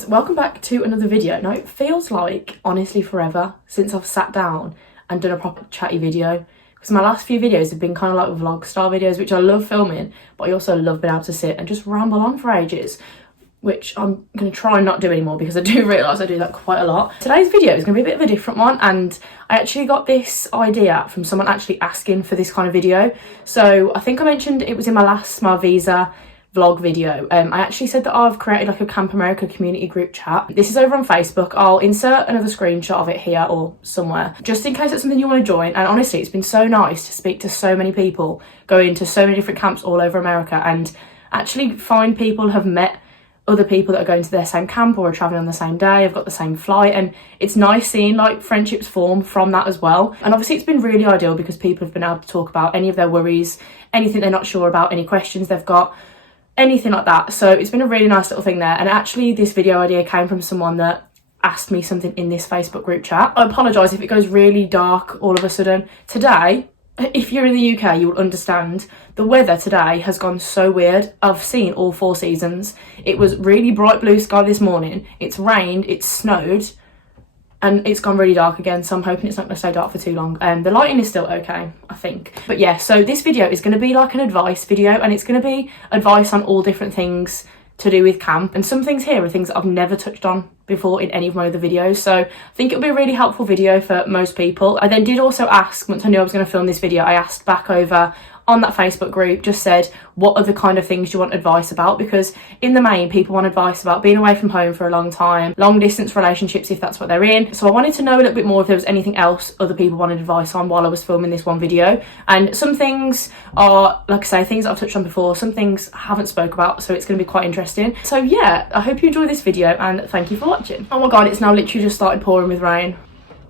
guys, welcome back to another video. Now it feels like honestly forever since I've sat down and done a proper chatty video, because my last few videos have been kind of like vlog style videos, which I love filming, but I also love being able to sit and just ramble on for ages, which I'm going to try and not do anymore because I do realise I do that quite a lot. Today's video is going to be a bit of a different one, and I actually got this idea from someone actually asking for this kind of video. So I think I mentioned it was in my visa vlog video. I actually said that I've created like a Camp America community group chat. This is over on Facebook. I'll insert another screenshot of it here or somewhere, just in case it's something you want to join. And honestly, it's been so nice to speak to so many people, going to so many different camps all over America, and actually find people who have met other people that are going to their same camp or are traveling on the same day, have got the same flight, and it's nice seeing like friendships form from that as well. And obviously it's been really ideal because people have been able to talk about any of their worries, anything they're not sure about, any questions they've got, anything like that. So it's been a really nice little thing there. And actually this video idea came from someone that asked me something in this Facebook group chat. I apologise if it goes really dark all of a sudden. Today, if you're in the UK, you will understand. The weather today has gone so weird. I've seen all 4 seasons. It was really bright blue sky this morning. It's rained, it's snowed, and it's gone really dark again. So I'm hoping it's not going to stay dark for too long. The lighting is still okay, I think. But yeah, so this video is going to be like an advice video, and it's going to be advice on all different things to do with camp. And some things here are things that I've never touched on before in any of my other videos, so I think it'll be a really helpful video for most people. I then did also ask, once I knew I was going to film this video, I asked back over on that Facebook group, just said, what are the kind of things you want advice about? Because in the main, people want advice about being away from home for a long time, long distance relationships if that's what they're in. So I wanted to know a little bit more if there was anything else other people wanted advice on while I was filming this one video. And some things are, like I say, things I've touched on before, some things I haven't spoke about, so it's going to be quite interesting. So yeah, I hope you enjoy this video and thank you for watching. Oh my god, it's now literally just started pouring with rain.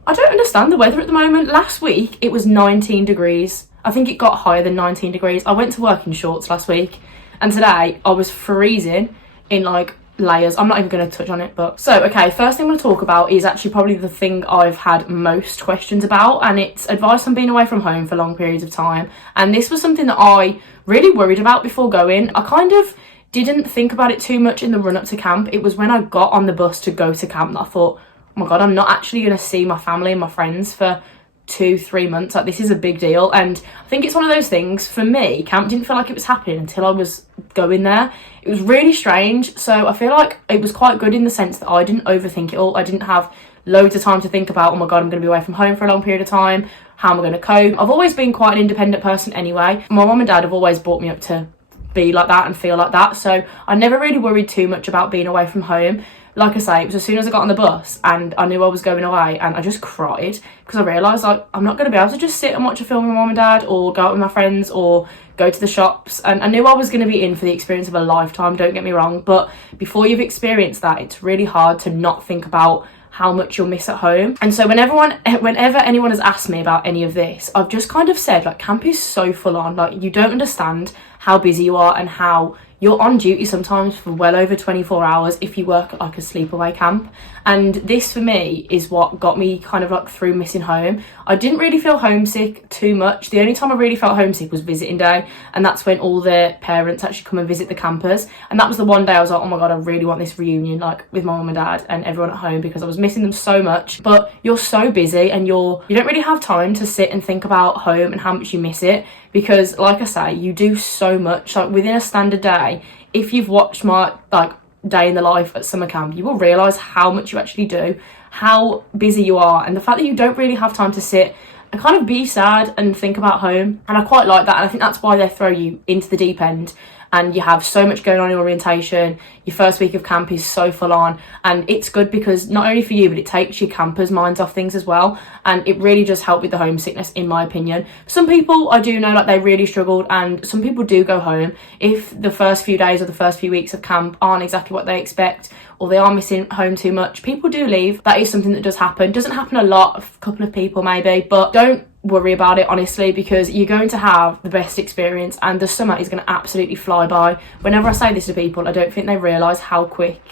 I don't understand the weather at the moment. Last week it was 19 degrees. I think it got higher than 19 degrees. I went to work in shorts last week, and today I was freezing in like layers. I'm not even going to touch on it, but so okay, first thing I'm going to talk about is actually probably the thing I've had most questions about, and it's advice on being away from home for long periods of time. And this was something that I really worried about before going. I kind of didn't think about it too much in the run up to camp. It was when I got on the bus to go to camp that I thought, oh my god, I'm not actually going to see my family and my friends for 2-3 months. Like, this is a big deal. And I think it's one of those things, for me, camp didn't feel like it was happening until I was going there. It was really strange. So I feel like it was quite good in the sense that I didn't overthink it all. I didn't have loads of time to think about, oh my god, I'm going to be away from home for a long period of time, how am I going to cope? I've always been quite an independent person anyway. My mum and dad have always brought me up to be like that and feel like that, so I never really worried too much about being away from home. Like I say, it was as soon as I got on the bus and I knew I was going away, and I just cried because I realised like I'm not going to be able to just sit and watch a film with my mum and dad or go out with my friends or go to the shops. And I knew I was going to be in for the experience of a lifetime, don't get me wrong, but before you've experienced that, it's really hard to not think about how much you'll miss at home. And so whenever anyone has asked me about any of this, I've just kind of said, like, camp is so full on. Like, you don't understand how busy you are and how you're on duty sometimes for well over 24 hours if you work at like a sleepaway camp. And this for me is what got me kind of like through missing home. I didn't really feel homesick too much. The only time I really felt homesick was visiting day, and that's when all the parents actually come and visit the campers. And that was the one day I was like, oh my god, I really want this reunion, like with my mum and dad and everyone at home, because I was missing them so much. But you're so busy and you don't really have time to sit and think about home and how much you miss it, because like I say, you do so much. Like within a standard day, if you've watched my like day in the life at summer camp, you will realise how much you actually do, how busy you are, and the fact that you don't really have time to sit and kind of be sad and think about home. And I quite like that, and I think that's why they throw you into the deep end and you have so much going on in orientation. Your first week of camp is so full on, and it's good because not only for you, but it takes your campers' minds off things as well, and it really does help with the homesickness, in my opinion. Some people, I do know, like, they really struggled, and some people do go home if the first few days or the first few weeks of camp aren't exactly what they expect, or they are missing home too much. People do leave. That is something that does happen. Doesn't happen a lot, a couple of people maybe, but don't worry about it, honestly, because you're going to have the best experience, and the summer is going to absolutely fly by. Whenever I say this to people, I don't think they realise how quick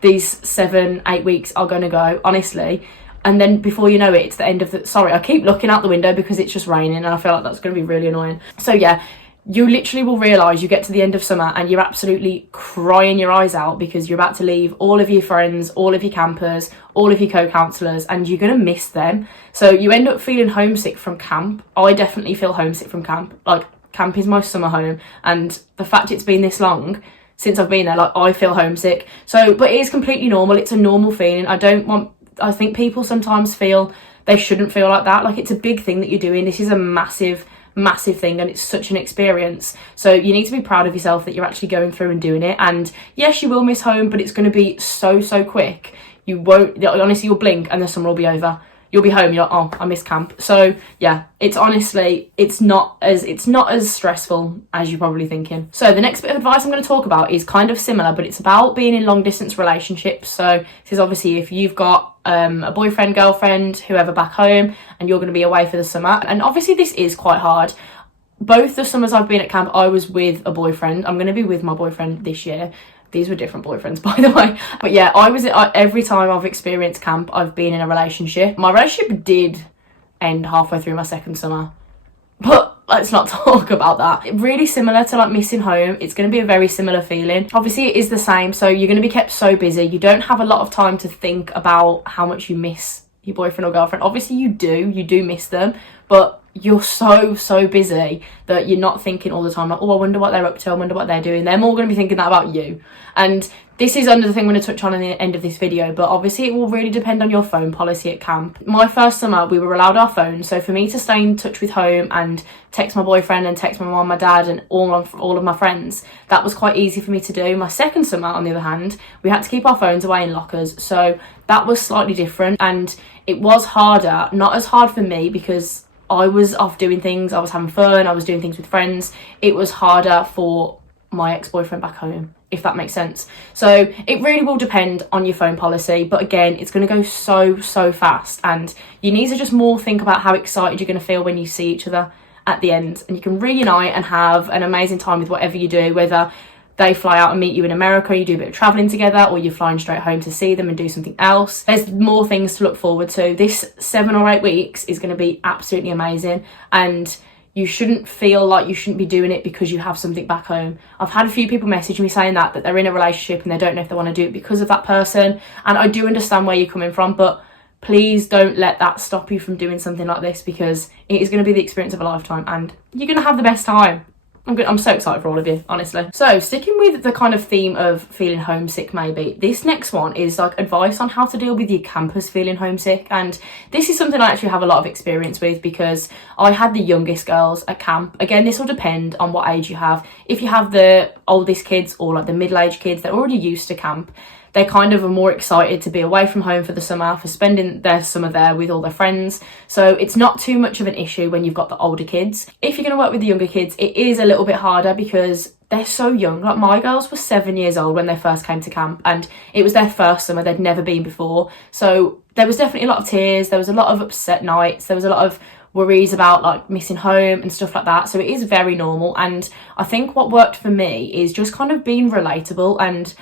these 7-8 weeks are going to go, honestly. And then before you know it, it's the end of the... Sorry, I keep looking out the window because it's just raining and I feel like that's going to be really annoying. So yeah, you literally will realise you get to the end of summer and you're absolutely crying your eyes out because you're about to leave all of your friends, all of your campers, all of your co-counsellors, and you're going to miss them. So you end up feeling homesick from camp. I definitely feel homesick from camp. Like, camp is my summer home, and the fact it's been this long since I've been there, like, I feel homesick. So, but it is completely normal. It's a normal feeling. I think people sometimes feel they shouldn't feel like that. Like, it's a big thing that you're doing. This is a massive thing, and it's such an experience, so you need to be proud of yourself that you're actually going through and doing it. And yes, you will miss home, but it's going to be so quick. You won't, honestly, you'll blink and the summer will be over. You'll be home, you're like, oh, I miss camp. So yeah, it's honestly, it's not as stressful as you're probably thinking. So the next bit of advice I'm going to talk about is kind of similar, but it's about being in long distance relationships. So this is obviously if you've got a boyfriend, girlfriend, whoever back home, and you're going to be away for the summer. And obviously this is quite hard. Both the summers I've been at camp, I was with a boyfriend. I'm going to be with my boyfriend this year. These were different boyfriends, by the way. But yeah, every time I've experienced camp, I've been in a relationship. My relationship did end halfway through my second summer, but let's not talk about that. Really similar to like missing home. It's going to be a very similar feeling. Obviously it is the same. So you're going to be kept so busy. You don't have a lot of time to think about how much you miss your boyfriend or girlfriend. Obviously you do miss them, but you're so busy that you're not thinking all the time like, oh, I wonder what they're up to, I wonder what they're doing. They're more going to be thinking that about you. And this is another thing I'm going to touch on in the end of this video, but obviously it will really depend on your phone policy at camp. My first summer we were allowed our phones, so for me to stay in touch with home and text my boyfriend and text my mum, my dad and all of my friends, that was quite easy for me to do. My second summer, on the other hand, we had to keep our phones away in lockers, so that was slightly different, and it was harder. Not as hard for me because I was off doing things, I was having fun, I was doing things with friends. It was harder for my ex-boyfriend back home, if that makes sense. So it really will depend on your phone policy, but again, it's going to go so fast, and you need to just more think about how excited you're going to feel when you see each other at the end, and you can reunite and have an amazing time with whatever you do, whether they fly out and meet you in America, you do a bit of travelling together, or you're flying straight home to see them and do something else. There's more things to look forward to. This 7 or 8 weeks is going to be absolutely amazing, and you shouldn't feel like you shouldn't be doing it because you have something back home. I've had a few people message me saying that they're in a relationship and they don't know if they want to do it because of that person, and I do understand where you're coming from, but please don't let that stop you from doing something like this, because it is going to be the experience of a lifetime and you're going to have the best time. I'm so excited for all of you, honestly. So sticking with the kind of theme of feeling homesick, maybe, this next one is like advice on how to deal with your campers feeling homesick. And this is something I actually have a lot of experience with because I had the youngest girls at camp. Again, this will depend on what age you have. If you have the oldest kids or like the middle-aged kids, they're already used to camp. They kind of are more excited to be away from home for the summer, for spending their summer there with all their friends. So it's not too much of an issue when you've got the older kids. If you're going to work with the younger kids, it is a little bit harder because they're so young. Like, my girls were 7 years old when they first came to camp, and it was their first summer. They'd never been before. So there was definitely a lot of tears. There was a lot of upset nights. There was a lot of worries about like missing home and stuff like that. So it is very normal. And I think what worked for me is just kind of being relatable, and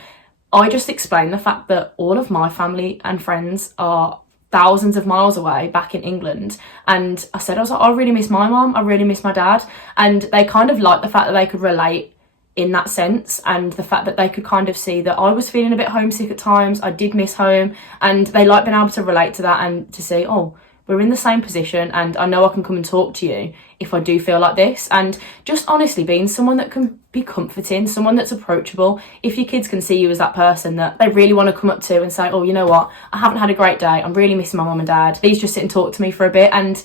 I just explained the fact that all of my family and friends are thousands of miles away back in England, and I was like, I really miss my mum, I really miss my dad, and they kind of liked the fact that they could relate in that sense, and the fact that they could kind of see that I was feeling a bit homesick at times. I did miss home, and they like being able to relate to that and to see, oh, we're in the same position and I know I can come and talk to you if I do feel like this. And just honestly being someone that can be comforting, someone that's approachable. If your kids can see you as that person that they really want to come up to and say, oh, you know what, I haven't had a great day, I'm really missing my mum and dad, please just sit and talk to me for a bit. And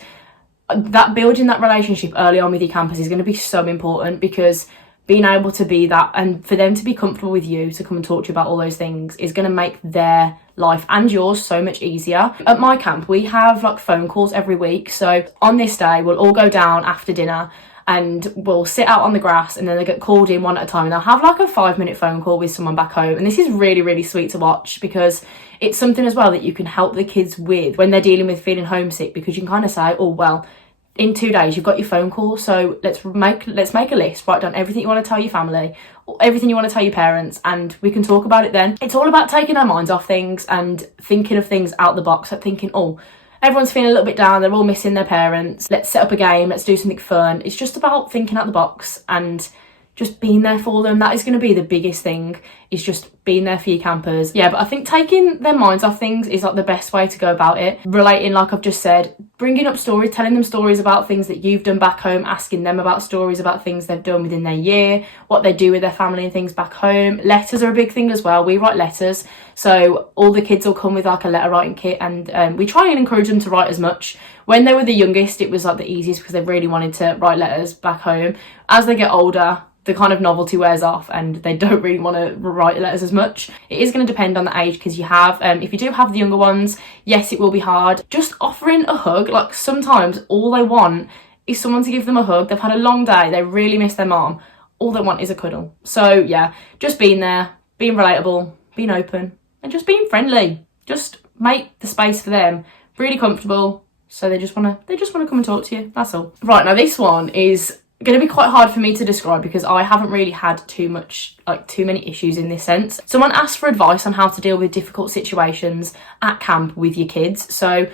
that building that relationship early on with your campers is going to be so important, because being able to be that and for them to be comfortable with you to come and talk to you about all those things is going to make their life and yours so much easier. At my camp, we have like phone calls every week. So on this day, we'll all go down after dinner and we'll sit out on the grass, and then they get called in one at a time, and they'll have like a 5-minute phone call with someone back home. And this is really sweet to watch, because it's something as well that you can help the kids with when they're dealing with feeling homesick, because you can kind of say, oh, well, in 2 days you've got your phone call, so let's make a list, write down everything you want to tell your family, everything you want to tell your parents, and we can talk about it then. It's all about taking our minds off things and thinking of things out the box, like thinking, oh, everyone's feeling a little bit down, they're all missing their parents, let's set up a game, let's do something fun. It's just about thinking out the box and just being there for them. That is going to be the biggest thing, is just being there for your campers. Yeah, but I think taking their minds off things is like the best way to go about it. Relating, like I've just said, bringing up stories, telling them stories about things that you've done back home, asking them about stories about things they've done within their year, what they do with their family and things back home. Letters are a big thing as well. We write letters, so all the kids will come with like a letter writing kit, and we try and encourage them to write as much. When they were the youngest, it was like the easiest because they really wanted to write letters back home. As they get older, the kind of novelty wears off and they don't really want to write letters as much. It is going to depend on the age because you have, if you do have the younger ones, yes, it will be hard. Just offering a hug, like sometimes all they want is someone to give them a hug. They've had a long day, they really miss their mom. All they want is a cuddle. So yeah, just being there, being relatable, being open, and just being friendly. Just make the space for them really comfortable, so they just want to come and talk to you. That's all. Right, now this one is going to be quite hard for me to describe because I haven't really had too many issues in this sense. Someone asked for advice on how to deal with difficult situations at camp with your kids. So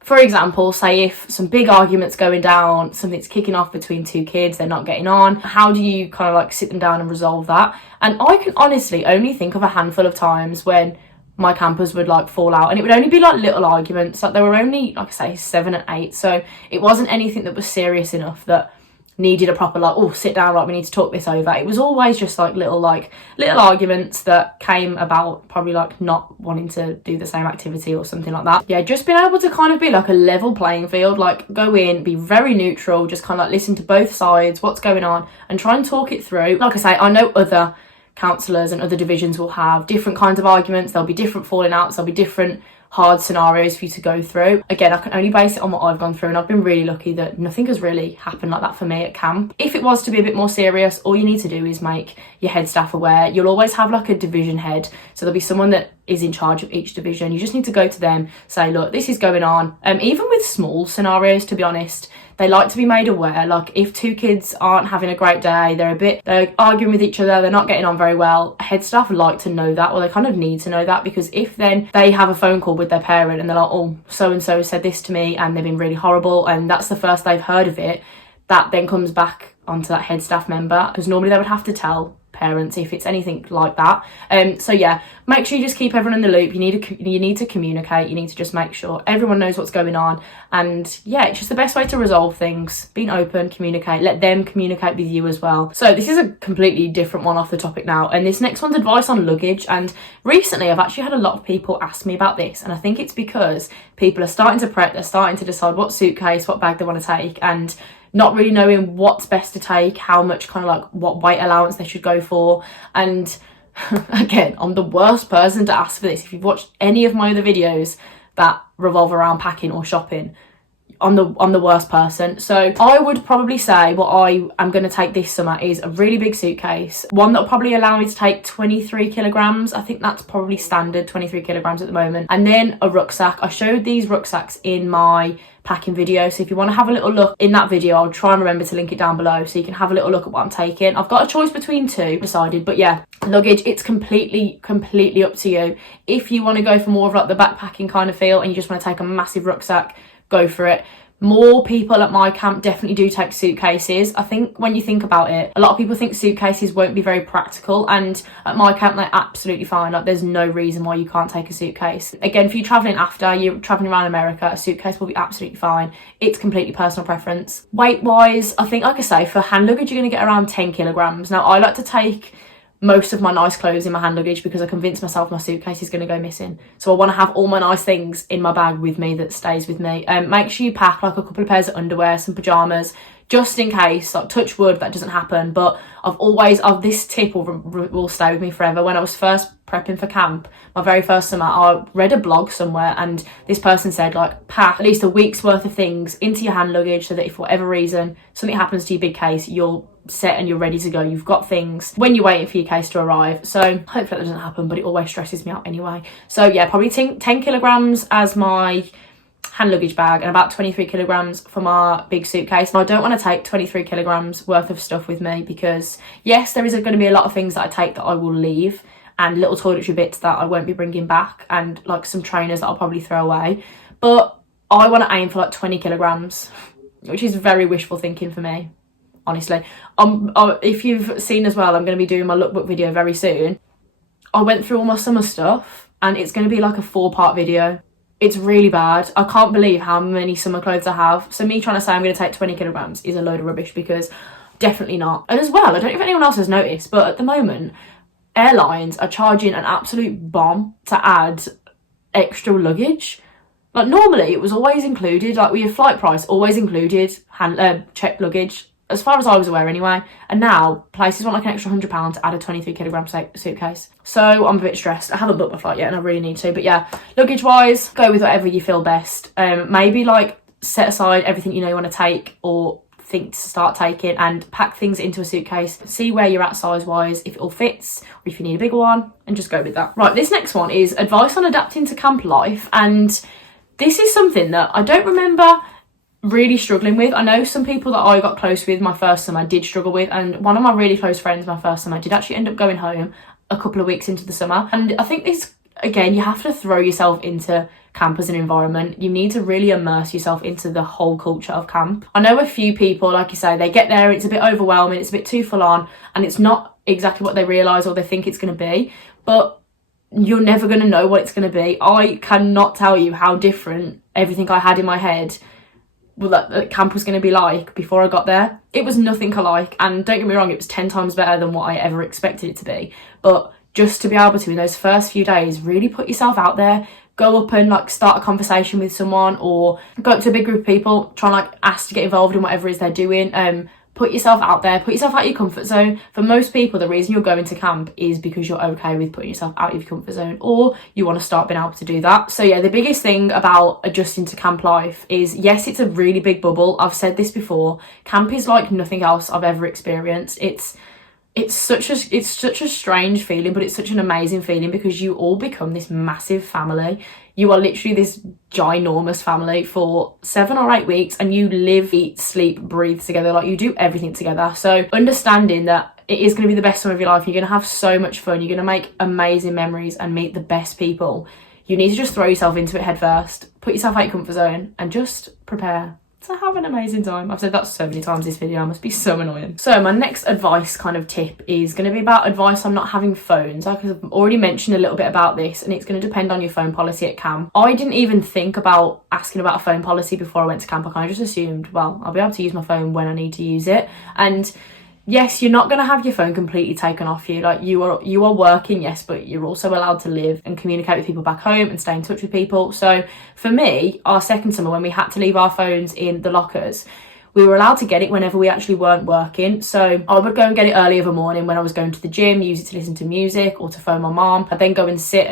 for example, say if some big argument's going down, something's kicking off between two kids, they're not getting on, how do you kind of like sit them down and resolve that? And I can honestly only think of a handful of times when my campers would like fall out, and it would only be like little arguments. Like they were only, like I say, 7 and 8, so it wasn't anything that was serious enough that needed a proper like, oh, sit down, right, we need to talk this over. It was always just like little arguments that came about probably like not wanting to do the same activity or something like that. Yeah, just being able to kind of be like a level playing field, like go in, be very neutral, just kind of like listen to both sides, what's going on, and try and talk it through. Like I say, I know other counsellors and other divisions will have different kinds of arguments, there'll be different falling outs, there'll be different hard scenarios for you to go through. Again, I can only base it on what I've gone through, and I've been really lucky that nothing has really happened like that for me at camp. If it was to be a bit more serious, all you need to do is make your head staff aware. You'll always have like a division head, so there'll be someone that is in charge of each division. You just need to go to them, say, look, this is going on. Even with small scenarios, to be honest, they like to be made aware. Like if two kids aren't having a great day, they're arguing with each other, they're not getting on very well, head staff like to know that, or they kind of need to know that, because if then they have a phone call with their parent and they're like, oh, so-and-so said this to me and they've been really horrible, and that's the first they've heard of it, that then comes back onto that head staff member, because normally they would have to tell parents if it's anything like that. So yeah, make sure you just keep everyone in the loop. You need to communicate. You need to just make sure everyone knows what's going on, and yeah, it's just the best way to resolve things. Being open, communicate, let them communicate with you as well. So this is a completely different one off the topic now, and this next one's advice on luggage. And recently I've actually had a lot of people ask me about this, and I think it's because people are starting to prep, they're starting to decide what suitcase, what bag they want to take, and not really knowing what's best to take, how much kind of like what weight allowance they should go for. And again, I'm the worst person to ask for this. If you've watched any of my other videos that revolve around packing or shopping, I'm the worst person. So I would probably say what I am going to take this summer is a really big suitcase, one that will probably allow me to take 23 kilograms. I think that's probably standard, 23 kilograms at the moment. And then a rucksack. I showed these rucksacks in my packing video, so if you want to have a little look in that video, I'll try and remember to link it down below so you can have a little look at what I'm taking. I've got a choice between two decided, but yeah, luggage, it's completely up to you. If you want to go for more of like the backpacking kind of feel and you just want to take a massive rucksack, go for it. More people at my camp definitely do take suitcases. I think when you think about it, a lot of people think suitcases won't be very practical, and at my camp they're absolutely fine. Like there's no reason why you can't take a suitcase. Again, if you're traveling after, you're traveling around America, a suitcase will be absolutely fine. It's completely personal preference. Weight wise, I think, like I say, for hand luggage you're going to get around 10 kilograms. Now I like to take most of my nice clothes in my hand luggage because I convinced myself my suitcase is going to go missing. So I want to have all my nice things in my bag with me that stays with me. Make sure you pack like a couple of pairs of underwear, some pyjamas, just in case, like touch wood, that doesn't happen. But this tip will stay with me forever. When I was first prepping for camp, my very first summer, I read a blog somewhere and this person said like pack at least a week's worth of things into your hand luggage so that if for whatever reason something happens to your big case, you're set and you're ready to go. You've got things when you're waiting for your case to arrive. So hopefully that doesn't happen, but it always stresses me out anyway. So yeah, probably 10 kilograms as my hand luggage bag and about 23 kilograms for my big suitcase. I don't want to take 23 kilograms worth of stuff with me because yes, there is going to be a lot of things that I take that I will leave, and little toiletry bits that I won't be bringing back, and like some trainers that I'll probably throw away. But I want to aim for like 20 kilograms, which is very wishful thinking for me, honestly. If you've seen as well, I'm going to be doing my lookbook video very soon. I went through all my summer stuff and it's going to be like a 4-part video. It's really bad. I can't believe how many summer clothes I have. So me trying to say I'm going to take 20 kilograms is a load of rubbish, because definitely not. And as well, I don't know if anyone else has noticed, but at the moment, airlines are charging an absolute bomb to add extra luggage. Like normally it was always included, like with your flight price, always included checked luggage, as far as I was aware anyway. And now places want like an extra £100 to add a 23 kilogram suitcase. So I'm a bit stressed. I haven't booked my flight yet and I really need to. But yeah, luggage wise, go with whatever you feel best. Maybe like set aside everything you know you want to take or think to start taking, and pack things into a suitcase. See where you're at size wise, if it all fits, or if you need a bigger one, and just go with that. Right, this next one is advice on adapting to camp life. And this is something that I don't remember really struggling with. I know some people that I got close with my first summer did struggle with, and one of my really close friends my first summer did actually end up going home a couple of weeks into the summer. And I think this, again, you have to throw yourself into camp as an environment. You need to really immerse yourself into the whole culture of camp. I know a few people, like you say, they get there, it's a bit overwhelming, it's a bit too full on, and it's not exactly what they realise or they think it's going to be, but you're never going to know what it's going to be. I cannot tell you how different everything I had in my head that camp was going to be like before I got there. It was nothing alike, and don't get me wrong, it was 10 times better than what I ever expected it to be. But just to be able to, in those first few days, really put yourself out there, go up and like start a conversation with someone, or go up to a big group of people, try and like ask to get involved in whatever it is they're doing. Put yourself out there, put yourself out of your comfort zone. For most people, the reason you're going to camp is because you're okay with putting yourself out of your comfort zone, or you want to start being able to do that. So yeah, the biggest thing about adjusting to camp life is, yes, it's a really big bubble. I've said this before. Camp is like nothing else I've ever experienced. It's such a strange feeling, but it's such an amazing feeling, because you all become this massive family. You are literally this ginormous family for 7 or 8 weeks, and you live, eat, sleep, breathe together. Like, you do everything together. So understanding that it is going to be the best time of your life, you're going to have so much fun, you're going to make amazing memories and meet the best people. You need to just throw yourself into it head first, put yourself out your comfort zone, and just prepare to have an amazing time. I've said that so many times this video, I must be so annoying. So my next advice kind of tip is going to be about advice on not having phones. I've already mentioned a little bit about this, and it's going to depend on your phone policy at camp. I didn't even think about asking about a phone policy before I went to camp. I kind of just assumed, well, I'll be able to use my phone when I need to use it. And yes, you're not going to have your phone completely taken off you. Like, you are working, yes, but you're also allowed to live and communicate with people back home and stay in touch with people. So for me, our second summer, when we had to leave our phones in the lockers, we were allowed to get it whenever we actually weren't working. So I would go and get it early of a morning when I was going to the gym, use it to listen to music or to phone my mom. I'd then go and sit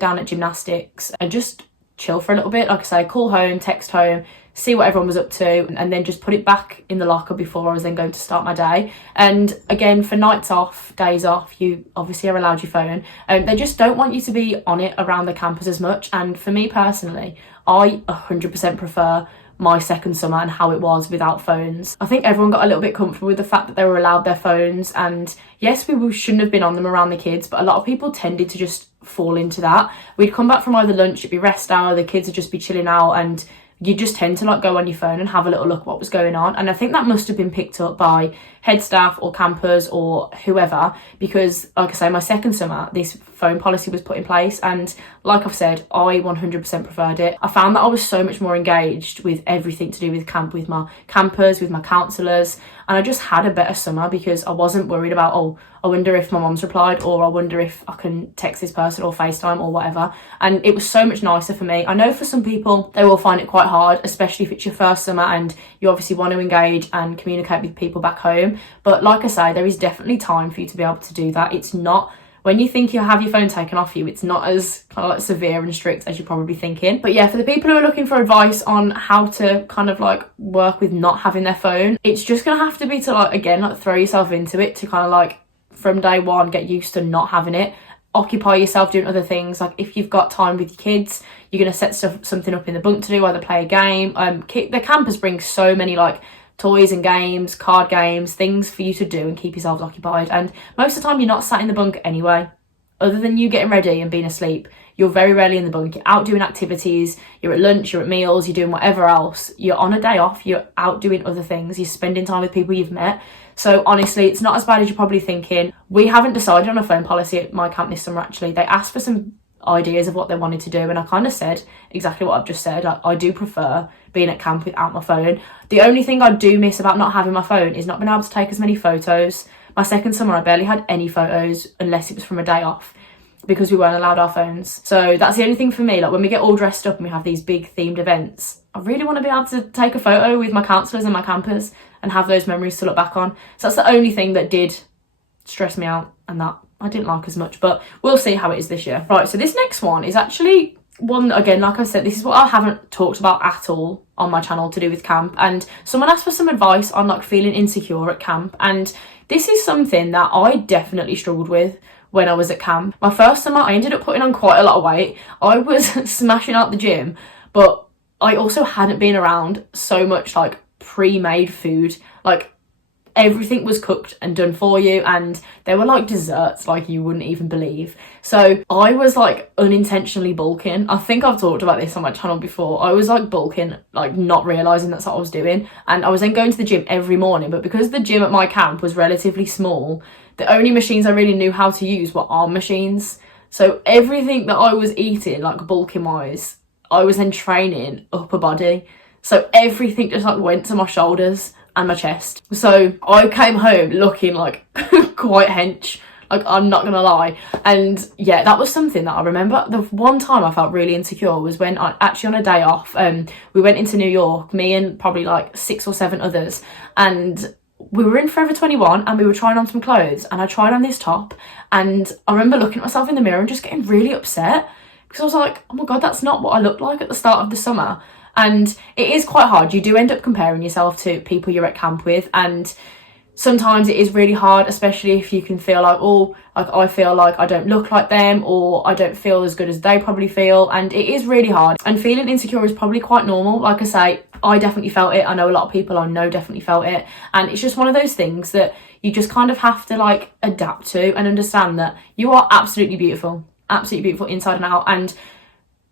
down at gymnastics and just chill for a little bit. Like I say, call home, text home, see what everyone was up to, and then just put it back in the locker before I was then going to start my day. And again, for nights off, days off, you obviously are allowed your phone. They just don't want you to be on it around the campus as much. And for me personally, I 100% prefer my second summer and how it was without phones. I think everyone got a little bit comfortable with the fact that they were allowed their phones, and yes, we shouldn't have been on them around the kids, but a lot of people tended to just fall into that. We'd come back from either lunch, it'd be rest hour, the kids would just be chilling out, and you just tend to like go on your phone and have a little look at what was going on. And I think that must have been picked up by head staff or campers or whoever, because like I say, my second summer, this phone policy was put in place, and like I've said, I 100% preferred it. I found that I was so much more engaged with everything to do with camp, with my campers, with my counsellors, and I just had a better summer because I wasn't worried about, oh, I wonder if my mom's replied, or I wonder if I can text this person or FaceTime or whatever. And it was so much nicer for me. I know for some people, they will find it quite hard, especially if it's your first summer and you obviously want to engage and communicate with people back home. But like I say, there is definitely time for you to be able to do that. It's not, when you think you have your phone taken off you, it's not as kind of like severe and strict as you're probably thinking. But yeah, for the people who are looking for advice on how to kind of like work with not having their phone, it's just gonna have to be to like, again, like throw yourself into it, to kind of like from day one get used to not having it. Occupy yourself doing other things. Like if you've got time with your kids, you're going to set something up in the bunk to do, either play a game. The campus brings so many like toys and games, card games, things for you to do and keep yourselves occupied. And most of the time you're not sat in the bunk anyway. other than you getting ready and being asleep, you're very rarely in the bunk. You're out doing activities, you're at lunch, you're at meals, you're doing whatever else. You're on a day off, you're out doing other things, you're spending time with people you've met. So honestly, it's not as bad as you're probably thinking. We haven't decided on a phone policy at my camp this summer, actually. They asked for some ideas of what they wanted to do, and I kind of said exactly what I've just said. I do prefer being at camp without my phone. The only thing I do miss about not having my phone is not being able to take as many photos. My second summer, I barely had any photos unless it was from a day off, because we weren't allowed our phones. So that's the only thing for me. Like when we get all dressed up and we have these big themed events, I really want to be able to take a photo with my counsellors and my campers and have those memories to look back on. So that's the only thing that did stress me out, and that I didn't like as much, but we'll see how it is this year. Right, so this next one is actually one, again, like I said, this is what I haven't talked about at all on my channel to do with camp. And someone asked for some advice on like feeling insecure at camp. And this is something that I definitely struggled with when I was at camp. My first summer, I ended up putting on quite a lot of weight. I was smashing out the gym, but I also hadn't been around so much like pre-made food. Like everything was cooked and done for you, and there were like desserts like you wouldn't even believe. So I was like unintentionally bulking. I think I've talked about this on my channel before. I was like bulking, like not realising that's what I was doing. And I was then going to the gym every morning, but because the gym at my camp was relatively small, the only machines I really knew how to use were arm machines. So everything that I was eating, like bulking wise, I was then training upper body. So everything just like went to my shoulders and my chest. So I came home looking like quite hench, like I'm not gonna lie. And yeah, that was something that I remember. The one time I felt really insecure was when I actually, on a day off, we went into New York, me and probably like 6 or 7 others, and we were in Forever 21 and we were trying on some clothes, and I tried on this top, and I remember looking at myself in the mirror and just getting really upset because I was like, oh my god, that's not what I looked like at the start of the summer. And it is quite hard. You do end up comparing yourself to people you're at camp with, and sometimes it is really hard, especially if you can feel like, oh, like I feel like I don't look like them, or I don't feel as good as they probably feel, and it is really hard. And feeling insecure is probably quite normal. Like I say, I definitely felt it. I know a lot of people I know definitely felt it, and it's just one of those things that you just kind of have to like adapt to and understand that you are absolutely beautiful inside and out. And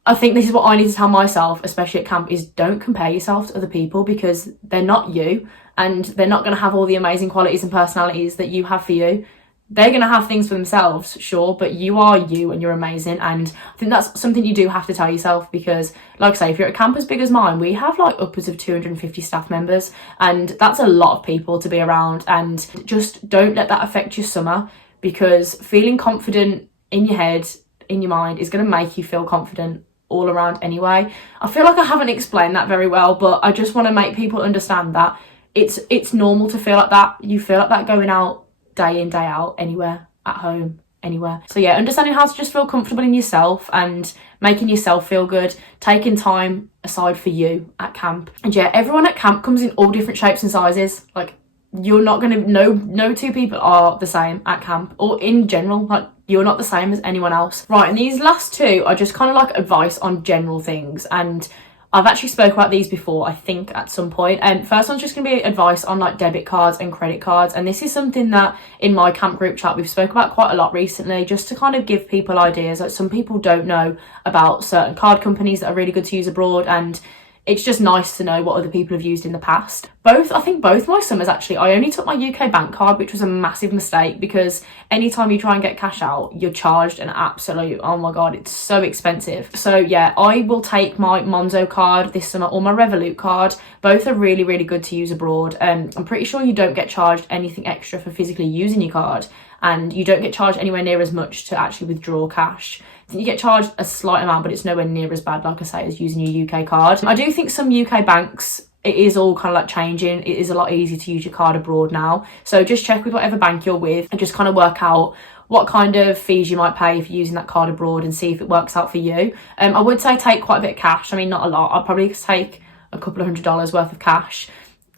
I think this is what I need to tell myself, especially at camp, is don't compare yourself to other people, because they're not you, and they're not going to have all the amazing qualities and personalities that you have for you. They're going to have things for themselves, sure, but you are you and you're amazing. And I think that's something you do have to tell yourself, because like I say, if you're at a camp as big as mine, we have like upwards of 250 staff members, and that's a lot of people to be around. And just don't let that affect your summer, because feeling confident in your head, in your mind, is going to make you feel confident all around anyway. I feel like I haven't explained that very well, but I just want to make people understand that it's normal to feel like that. You feel like that going out day in, day out, anywhere, at home, anywhere. So yeah, understanding how to just feel comfortable in yourself and making yourself feel good, taking time aside for you at camp. And yeah, everyone at camp comes in all different shapes and sizes. Like, you're not gonna, no 2 people are the same at camp, or in general. Like, you're not the same as anyone else. Right, and these last 2 are just kind of like advice on general things, and I've actually spoke about these before, I think, at some point. And first one's just going to be advice on like debit cards and credit cards, and this is something that in my camp group chat we've spoke about quite a lot recently, just to kind of give people ideas. Like, some people don't know about certain card companies that are really good to use abroad, and it's just nice to know what other people have used in the past. I think both my summers actually, I only took my UK bank card, which was a massive mistake, because anytime you try and get cash out, you're charged an absolute, oh my god, it's so expensive. So yeah, I will take my Monzo card this summer, or my Revolut card. Both are really, really good to use abroad. I'm pretty sure you don't get charged anything extra for physically using your card, and you don't get charged anywhere near as much to actually withdraw cash. I think you get charged a slight amount, but it's nowhere near as bad, like I say, as using your UK card. I do think some UK banks, it is all kind of like changing. It is a lot easier to use your card abroad now. So just check with whatever bank you're with and just kind of work out what kind of fees you might pay if you're using that card abroad, and see if it works out for you. I would say take quite a bit of cash. I mean, not a lot. I'd probably take a couple of $100 worth of cash.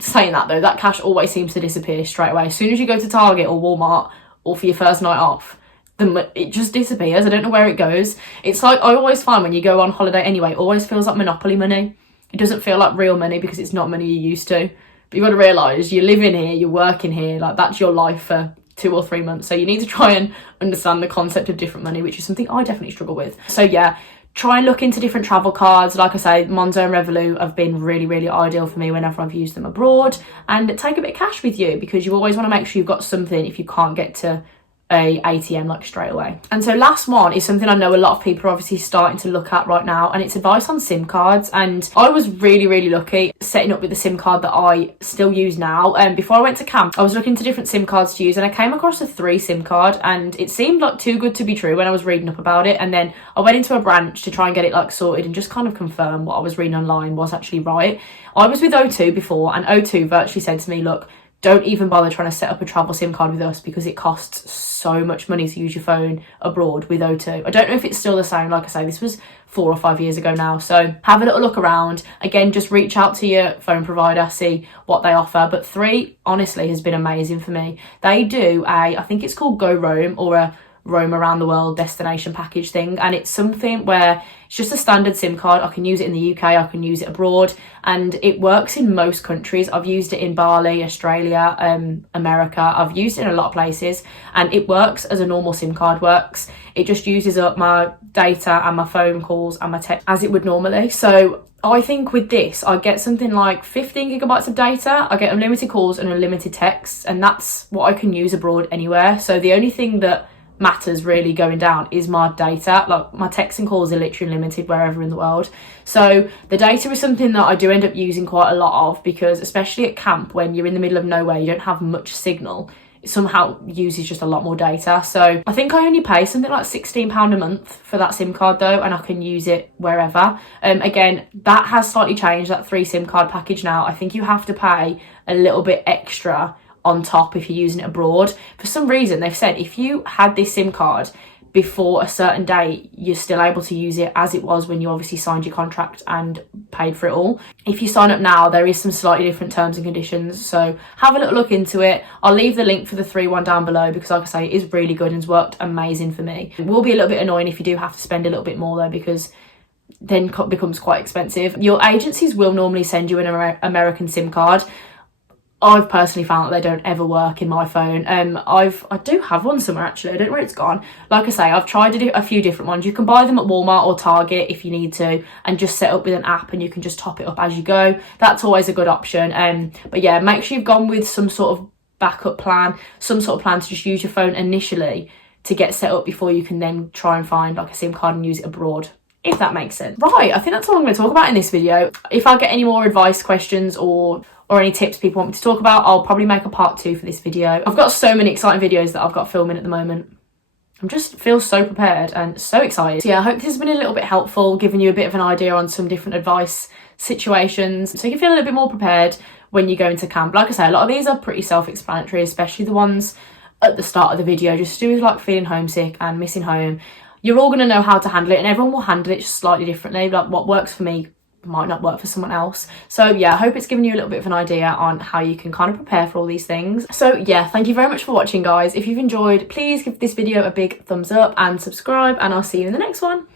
Saying that though, that cash always seems to disappear straight away. As soon as you go to Target or Walmart, or for your first night off, it just disappears. I don't know where it goes. It's like, I always find when you go on holiday anyway, it always feels like Monopoly money. It doesn't feel like real money, because it's not money you're used to. But you've got to realise, you're living here, you're working here, like that's your life for 2 or 3 months. So you need to try and understand the concept of different money, which is something I definitely struggle with. So yeah, try and look into different travel cards. Like I say, Monzo and Revolut have been really, really ideal for me whenever I've used them abroad. And take a bit of cash with you, because you always want to make sure you've got something if you can't get to a ATM like straight away. And so last one is something I know a lot of people are obviously starting to look at right now, and it's advice on SIM cards. And I was really, really lucky setting up with the SIM card that I still use now. Before I went to camp, I was looking into different SIM cards to use, and I came across a 3 SIM card, and it seemed like too good to be true when I was reading up about it. And then I went into a branch to try and get it like sorted and just kind of confirm what I was reading online was actually right. I was with O2 before, and O2 virtually said to me, look, don't even bother trying to set up a travel SIM card with us, because it costs so much money to use your phone abroad with O2. I don't know if it's still the same. Like I say, this was 4 or 5 years ago now. So have a little look around. Again, just reach out to your phone provider, see what they offer. But 3, honestly, has been amazing for me. They do I think it's called Go Roam, or a roam around the world destination package thing, and it's something where it's just a standard SIM card. I can use it in the UK, I can use it abroad, and it works in most countries. I've used it in Bali, Australia, America. I've used it in a lot of places, and it works as a normal SIM card works. It just uses up my data and my phone calls and my text as it would normally. So I think with this, I get something like 15 gigabytes of data, I get unlimited calls and unlimited texts, and that's what I can use abroad anywhere. So the only thing that matters really going down is my data. Like, my texts and calls are literally limited wherever in the world. So the data is something that I do end up using quite a lot of, because especially at camp, when you're in the middle of nowhere, you don't have much signal, it somehow uses just a lot more data. So I think I only pay something like £16 a month for that SIM card though, and I can use it wherever. Again, that has slightly changed, that 3 SIM card package now. I think you have to pay a little bit extra on top if you're using it abroad. For some reason, they've said if you had this SIM card before a certain date, you're still able to use it as it was when you obviously signed your contract and paid for it all. If you sign up now, there is some slightly different terms and conditions, so have a little look into it. I'll leave the link for the 3 one down below, because like I say, it is really good and has worked amazing for me. It will be a little bit annoying if you do have to spend a little bit more though, because then it becomes quite expensive. Your agencies will normally send you an American SIM card. I've personally found that they don't ever work in my phone. I do have one somewhere actually, I don't know where it's gone. Like I say, I've tried a few different ones. You can buy them at Walmart or Target if you need to, and just set up with an app, and you can just top it up as you go. That's always a good option. But yeah, make sure you've gone with some sort of backup plan, some sort of plan to just use your phone initially to get set up before you can then try and find like a SIM card and use it abroad, if that makes sense. Right, I think that's all I'm going to talk about in this video. If I get any more advice questions or any tips people want me to talk about, I'll probably make a part 2 for this video. I've got so many exciting videos that I've got filming at the moment. I just feel so prepared and so excited. So yeah, I hope this has been a little bit helpful, giving you a bit of an idea on some different advice situations, so you can feel a little bit more prepared when you go into camp. Like I say, a lot of these are pretty self-explanatory, especially the ones at the start of the video, just to do with like feeling homesick and missing home. You're all going to know how to handle it, and everyone will handle it just slightly differently. Like, what works for me might not work for someone else. So yeah, I hope it's given you a little bit of an idea on how you can kind of prepare for all these things. So yeah, thank you very much for watching, guys. If you've enjoyed, please give this video a big thumbs up and subscribe, and I'll see you in the next one.